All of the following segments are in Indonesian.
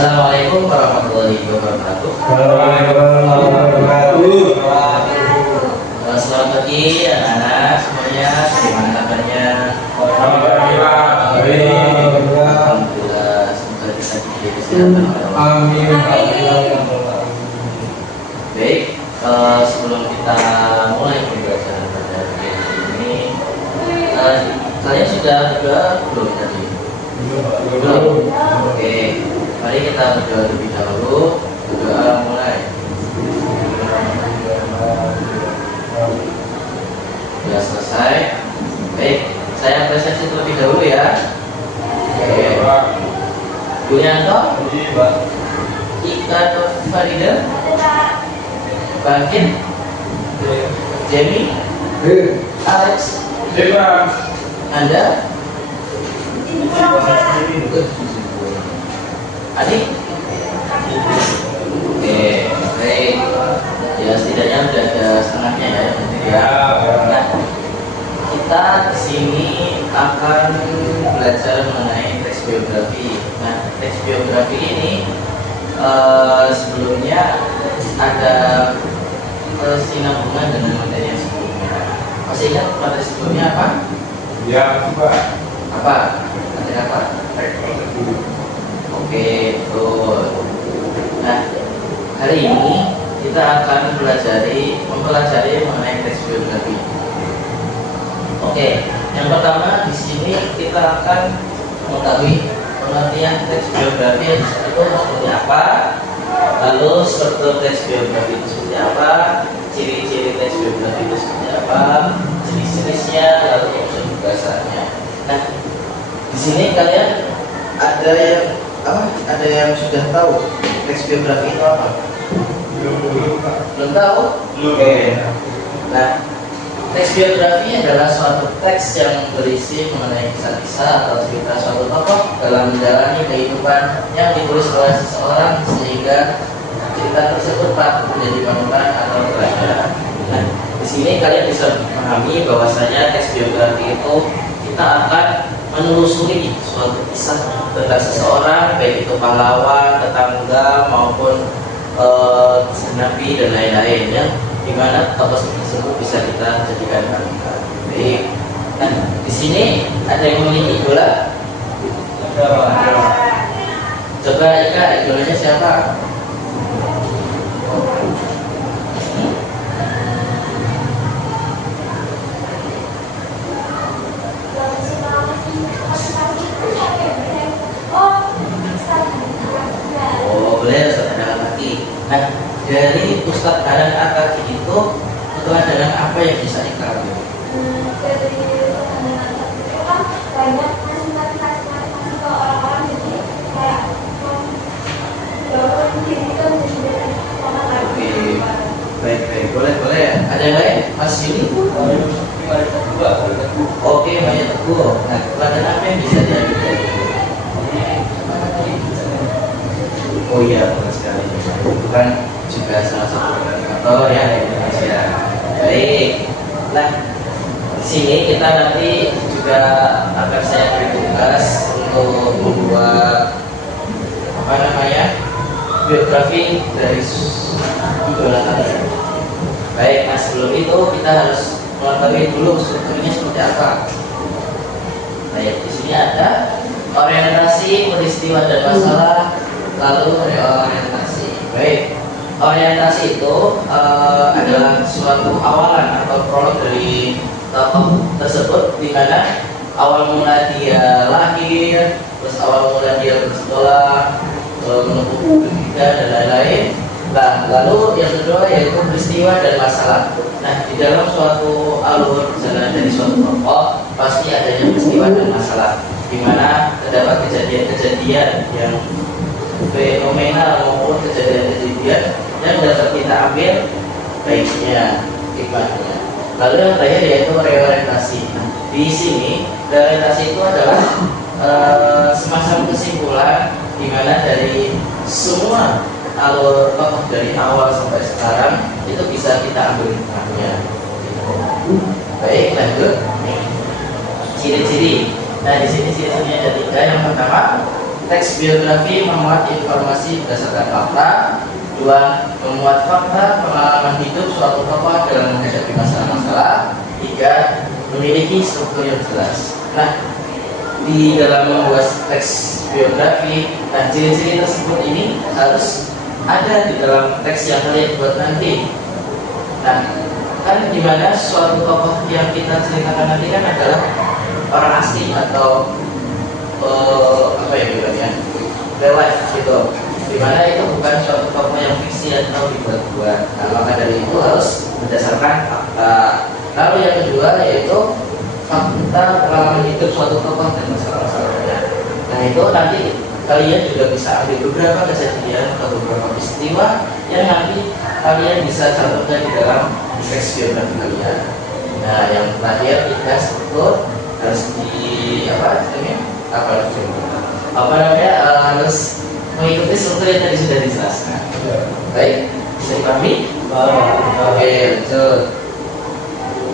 Assalamualaikum warahmatullahi wabarakatuh. Selamat pagi anak-anak semuanya. Bagaimana kabarnya? Alhamdulillah. Semoga kita diberi kesehatan oleh Allah. Amin. Baik, sebelum kita mulai pembelajaran pada hari ini, kalian sudah berdoa belum tadi? Belum. Oke, mari kita berdoa lebih dahulu. Berdoa mulai. Sudah selesai. Baik, saya apresiasi terlebih dahulu ya. Oke. Bu Yanto, Ika Farida, Bangkit, Jamie, Alex, Anda, Adik. Oke, baik. Ya setidaknya sudah ada setengahnya ya. Nah, kita di sini akan belajar mengenai teks biografi. Nah, teks biografi ini sebelumnya ada kesinambungan dengan materi yang sebelumnya. Masih ingat materi sebelumnya apa? Ya, coba. Apa? Materi apa? Oke, betul. Nah, hari ini kita akan mempelajari mengenai teks biografi. Oke, yang pertama di sini kita akan mengetahui pengertian teks biografi itu seperti apa, lalu struktur teks biografi itu seperti apa, ciri-ciri teks biografi itu seperti apa, jenis-jenisnya, lalu unsur bahasanya. Nah, di sini kalian ada yang sudah tahu teks biografi itu apa? Belum tahu? Oke. Nah, teks biografi adalah suatu teks yang berisi mengenai kisah-kisah atau cerita suatu tokoh dalam menjalani kehidupan yang ditulis oleh seseorang sehingga cerita tersebut patut menjadi panutan atau teladan. Nah, di sini kalian bisa memahami bahwasanya teks biografi itu kita akan menelusuri suatu kisah tentang seseorang, baik itu pahlawan, tetangga maupun nabi dan lain-lain ya, dimana tokoh tersebut bisa kita jadikan panutan. Baik. Nah, di sini ada yang memiliki idola? Coba Ika, idolanya siapa? Oh, boleh Ustaz Anang Akaki. Nah, dari Ustaz Anang Akaki itu keteladanan apa yang bisa Ika ambil? Dari pandangan itu kan banyak kasih ke orang-orang, jadi kayak dorong diri itu menjadi orang lain. Oke, baik, boleh ya. Ada yang lain? Mas Yuni? Oke, banyak teguh. Nah, keteladanan apa yang bisa diambil dari itu? Oh iya, benar sekali. Itu kan juga salah satu indikator ya di Indonesia. Baik. Nah, di sini kita nanti juga akan saya beri tugas untuk membuat biografi dari idola kalian. Baik, nah sebelum itu kita harus mengetahui dulu strukturnya seperti apa. Baik, di sini ada orientasi, peristiwa dan masalah, lalu reorientasi. Baik, orientasi itu adalah suatu awalan atau prolog dari tokoh tersebut, di mana awal mula dia lahir, terus awal mula dia bersekolah, menempuh pendidikan dan lain-lain. Nah, lalu yang kedua yaitu peristiwa dan masalah. Nah, di dalam suatu alur perjalanan dari suatu tokoh pasti adanya peristiwa dan masalah, di mana terdapat kejadian-kejadian yang fenomenal maupun kejadian-kejadian yang dapat kita ambil baiknya, hikmahnya. Lalu yang terakhir yaitu reorientasi. Nah, di sini reorientasi itu adalah semacam kesimpulan di mana dari semua alur tokoh dari awal sampai sekarang itu bisa kita ambil hikmahnya. Baik, lanjut. Ciri-ciri. Nah, di sini ciri-cirinya ada 3. Yang pertama, teks biografi memuat informasi berdasarkan fakta. 2. Memuat fakta pengalaman hidup suatu tokoh dalam menghadapi masalah-masalah. 3. Memiliki struktur yang jelas. Nah, di dalam membuat teks biografi, nah ciri-ciri tersebut ini harus ada di dalam teks yang kalian buat nanti. Nah, kan dimana suatu tokoh yang kita ceritakan nanti kan adalah orang asli atau apa ya bilangnya, real life gitu, dimana itu bukan suatu tokoh yang fiksi atau dibuat-buat. Nah, maka dari itu harus berdasarkan fakta. Lalu yang kedua yaitu fakta pengalaman hidup suatu tokoh dan masalah-masalahnya. Nah, itu nanti kalian juga bisa ambil beberapa kejadian atau beberapa peristiwa yang nanti kalian bisa cantumkan di dalam teks biografi kalian. Nah, yang terakhir kita struktur harus harus mengikuti struktur yang tadi sudah dijelaskan. Baik, bisa dipahami? Oke, lanjut.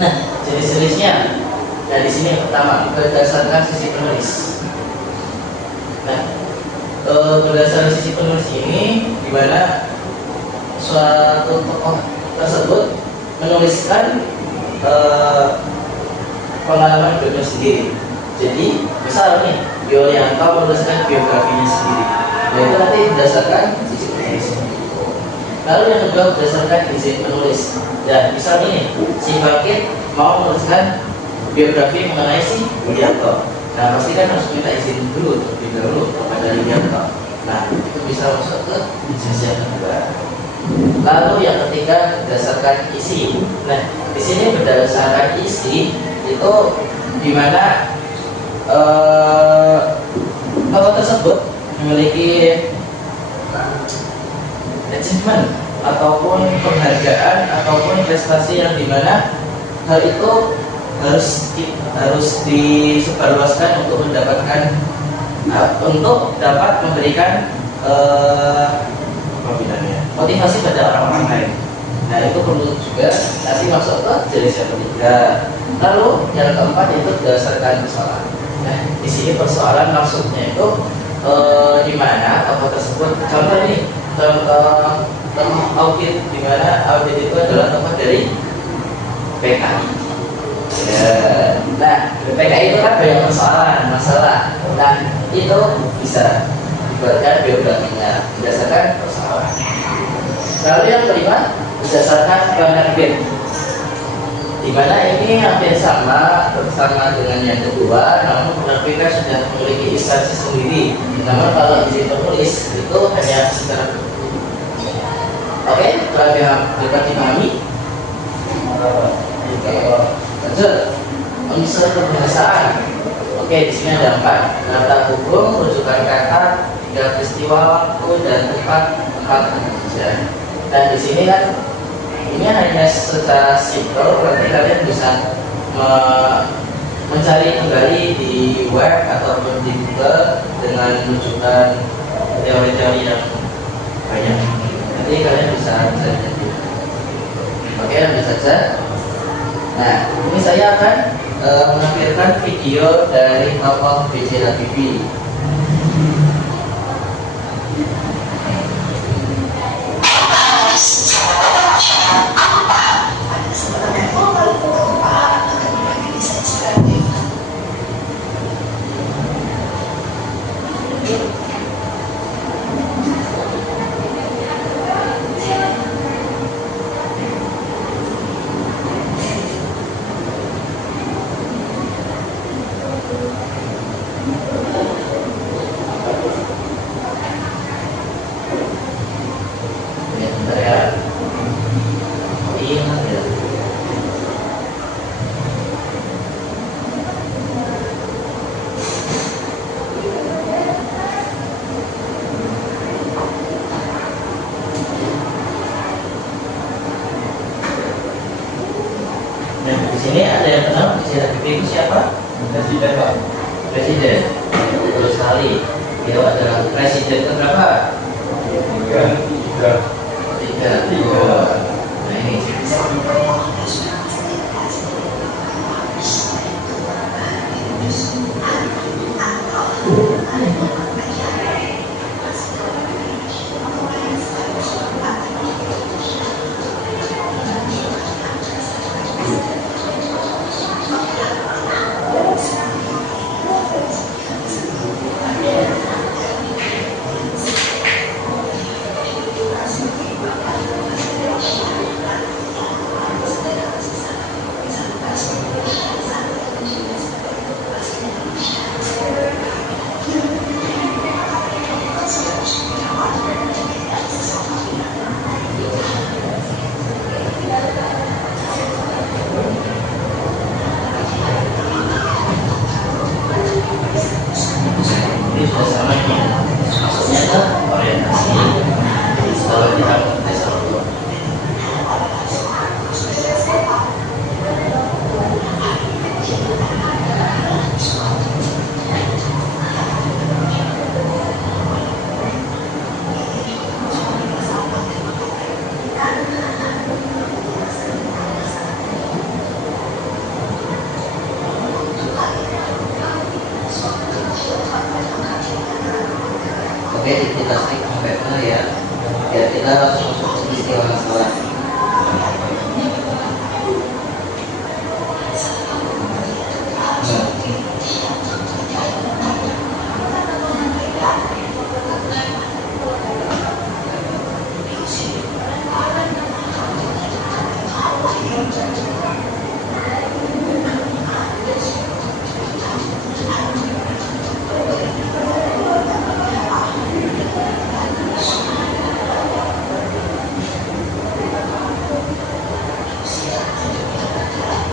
Nah, jenis-jenisnya. Nah, di sini yang pertama berdasarkan sisi penulis. Nah, berdasarkan sisi penulis ini di mana suatu tokoh tersebut menuliskan pengalaman hidupnya sendiri. Jadi, misal nih, Yulianto menuliskan biografinya sendiri. Nah, itu nanti berdasarkan sisi penulis. Lalu yang kedua berdasarkan izin penulis. Ya, misal ini, si Bakit mau menuliskan biografi mengenai si Yulianto. Nah, pasti kan harus minta izin dulu terlebih dahulu kepada Yulianto. Nah, itu bisa masuk ke jenis yang kedua. Lalu yang ketiga berdasarkan isi. Nah, di sini berdasarkan isi itu di mana tokoh tersebut memiliki achievement ataupun penghargaan ataupun prestasi yang dimana hal itu harus disebarluaskan untuk mendapatkan untuk dapat memberikan motivasi pada orang-orang lain. Nah, itu perlu juga nanti masuk ke jenis yang ketiga. Lalu yang keempat itu berdasarkan persoalan. Nah, di sini persoalan maksudnya itu di mana tokoh tersebut, contoh ini tokoh audit, di mana audit itu adalah tokoh dari PKI. Ya. Nah, PKI itu kan banyak masalah. Nah, itu bisa dibuatkan biografinya berdasarkan persoalan. Lalu yang kelima berdasarkan penerbit, di mana ini hampir sama dengan yang kedua, namun penerbit kan sudah memiliki instansi sendiri. Namun kalau izin penulis itu hanya secara oke, dapat dipahami. Oke, lanjut. Unsur kebahasaan. Oke, di sini ada 4. Nata hukum, rujukan kata, 3 peristiwa, waktu, dan 4 kerja. Dan di sini kan ini hanya secara simpel, berarti kalian bisa mencari kembali di web ataupun di Google dengan rujukan teori-teori yang banyak. Nanti kalian bisa lihat. Oke, lanjut saja. Nah, ini saya akan menampilkan video dari tokoh B.J. Habibie. Di sini ada yang kenal B.J. Habibie itu siapa? Presiden, Pak. Presiden. Betul sekali. Itu adalah presiden keberapa? Tiga. Nah, ini. Oke, kita stick sampai ke ya. Ya, kita langsung masuk ke peristiwa masalah.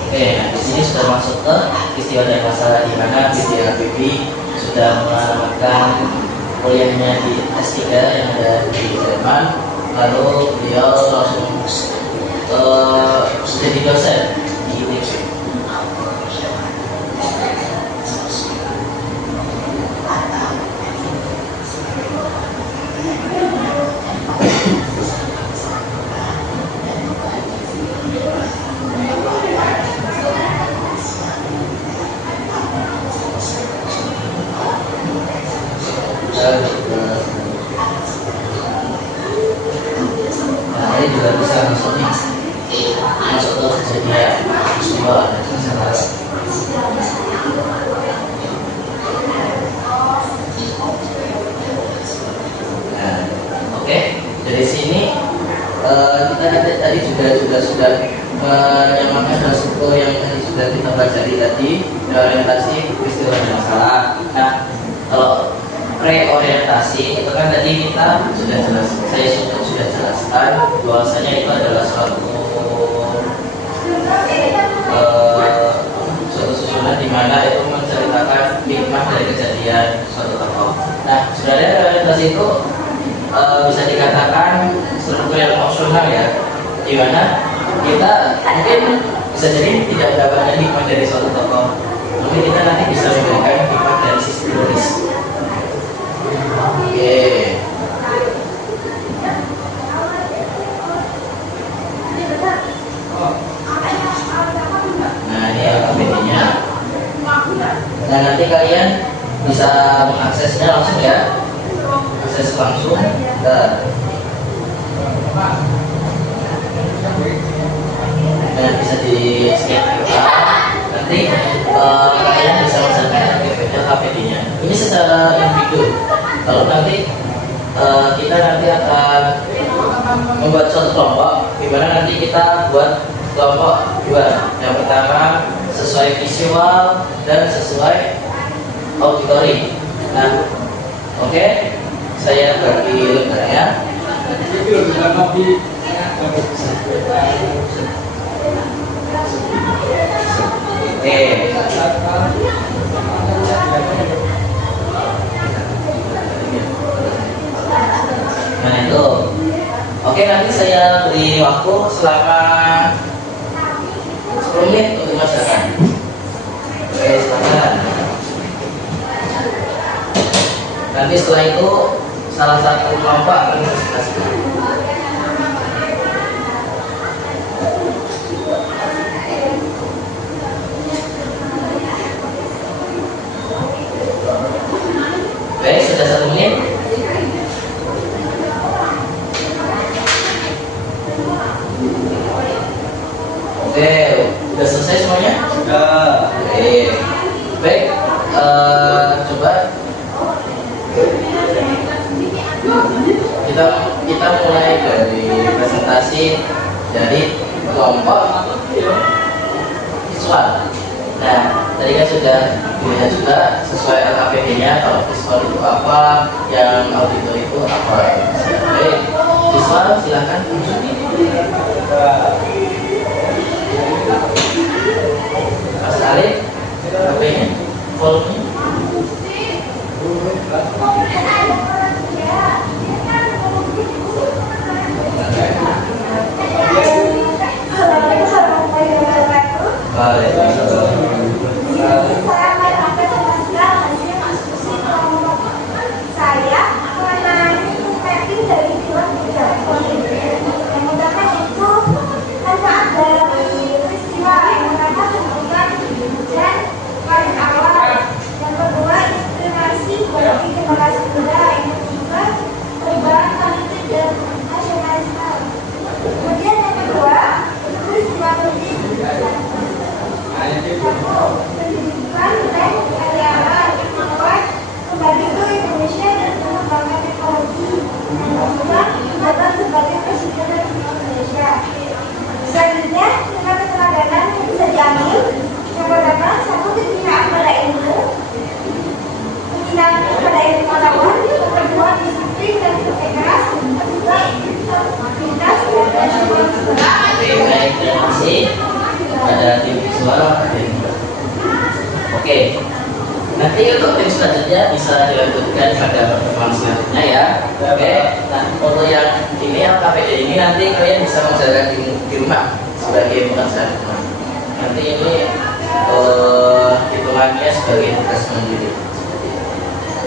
Oke, nah di sini sudah masuk ke peristiwa dan masalah di mana Binti Habibie sudah melanjutkan kuliahnya di S3 yang ada di Jerman, lalu beliau langsung jadi dosen di UNIP. Nah, ini juga bisa masuk nih, masuk ke kejadian peristiwa dan masalah. Nah, oke, dari sini kita tadi juga sudah menyamakan struktur yang tadi sudah kita pelajari tadi, orientasi peristiwa dan masalah. Nah, kalau preorientasi itu kan tadi kita sudah jelas, saya sudah jelaskan bahwasanya itu adalah suatu susunan di mana itu menceritakan hikmah dari kejadian suatu tokoh. Nah, sebenarnya orientasi itu bisa dikatakan struktur yang opsional ya, di mana kita mungkin bisa jadi tidak mendapatkan hikmah dari suatu tokoh, tapi kita nanti bisa memberikan hikmah dari sisi tulis. Oke. Nah, ini LKPD-nya. Nah, nanti kalian bisa mengaksesnya langsung ya. Akses langsung. Nah, bisa di scan QR. Nanti kalian bisa mencatat LKPD-nya. Ini secara individu. Kalau nanti kita akan membuat suatu kelompok, di mana nanti kita buat kelompok dua. Yang pertama sesuai visual dan sesuai auditory. Nah, oke, saya bagi lembar ya. Oke. Nah itu, oke, nanti saya beri waktu selama 10 menit untuk masyarakat. Oke, silakan. Nanti setelah itu salah satu kelompok akan presentasikan. Baik, sudah 1 menit. Oke, udah selesai semuanya? Oke. Baik, coba kita mulai dari presentasi dari kelompok visual. Nah, tadi kan sudah dilihat juga sesuai LKPD-nya, kalau visual itu apa, yang audio itu apa. Baik, visual silahkan. Mas Alif, HP-nya, volume-nya. Satu, pendidikan dan pelajaran. Dua, membantu Indonesia dan pengembangan teknologi. Yang kedua, menjabat sebagai Presiden Republik Indonesia. Selanjutnya, dengan keteladanan yang bisa diambil. Yang pertama, satu, pembinaan pada ilmu. Pembinaan pada ilmu pengetahuan. Yang kedua, disiplin dan kerja keras. Yang ketiga, aktivitas dan nasional. Oke, baik, terima kasih pada tim visual. Oke, nanti untuk tim selanjutnya bisa dilanjutkan pada pertemuan selanjutnya ya. Oke, nah untuk yang ini yang KPD ini nanti kalian bisa mengerjakan di rumah sebagai pekerjaan rumah. Nanti ini hitungannya sebagai tugas mandiri.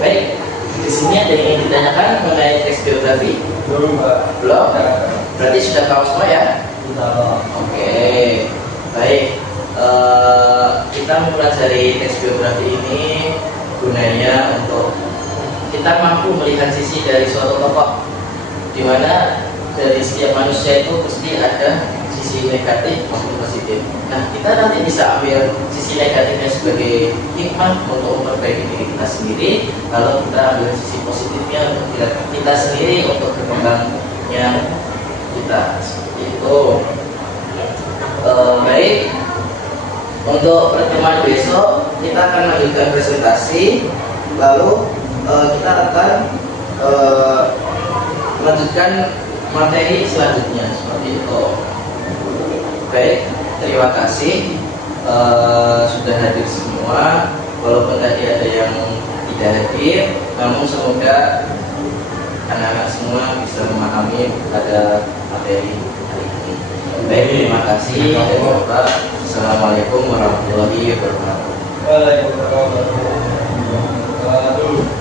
Baik, di sini ada yang ingin ditanyakan mengenai teks biografi? Belum, Pak. Belum? Berarti sudah tahu semua ya? Oke, baik. Kita mempelajari teks biografi ini gunanya untuk kita mampu melihat sisi dari suatu tokoh, di mana dari setiap manusia itu pasti ada sisi negatif maupun positif. Nah, kita nanti bisa ambil sisi negatifnya sebagai hikmah untuk memperbaiki diri kita sendiri, lalu kita ambil sisi positifnya untuk kita sendiri untuk berkembangnya kita, seperti itu. Baik, untuk pertemuan besok kita akan lanjutkan presentasi, lalu kita akan melanjutkan materi selanjutnya, seperti itu. Baik, terima kasih sudah hadir semua, walaupun tadi ada yang tidak hadir, namun semoga anak-anak semua bisa memahami pada materi hari ini. Baik, terima kasih. Assalamualaikum warahmatullahi wabarakatuh. Waalaikumsalam warahmatullahi wabarakatuh.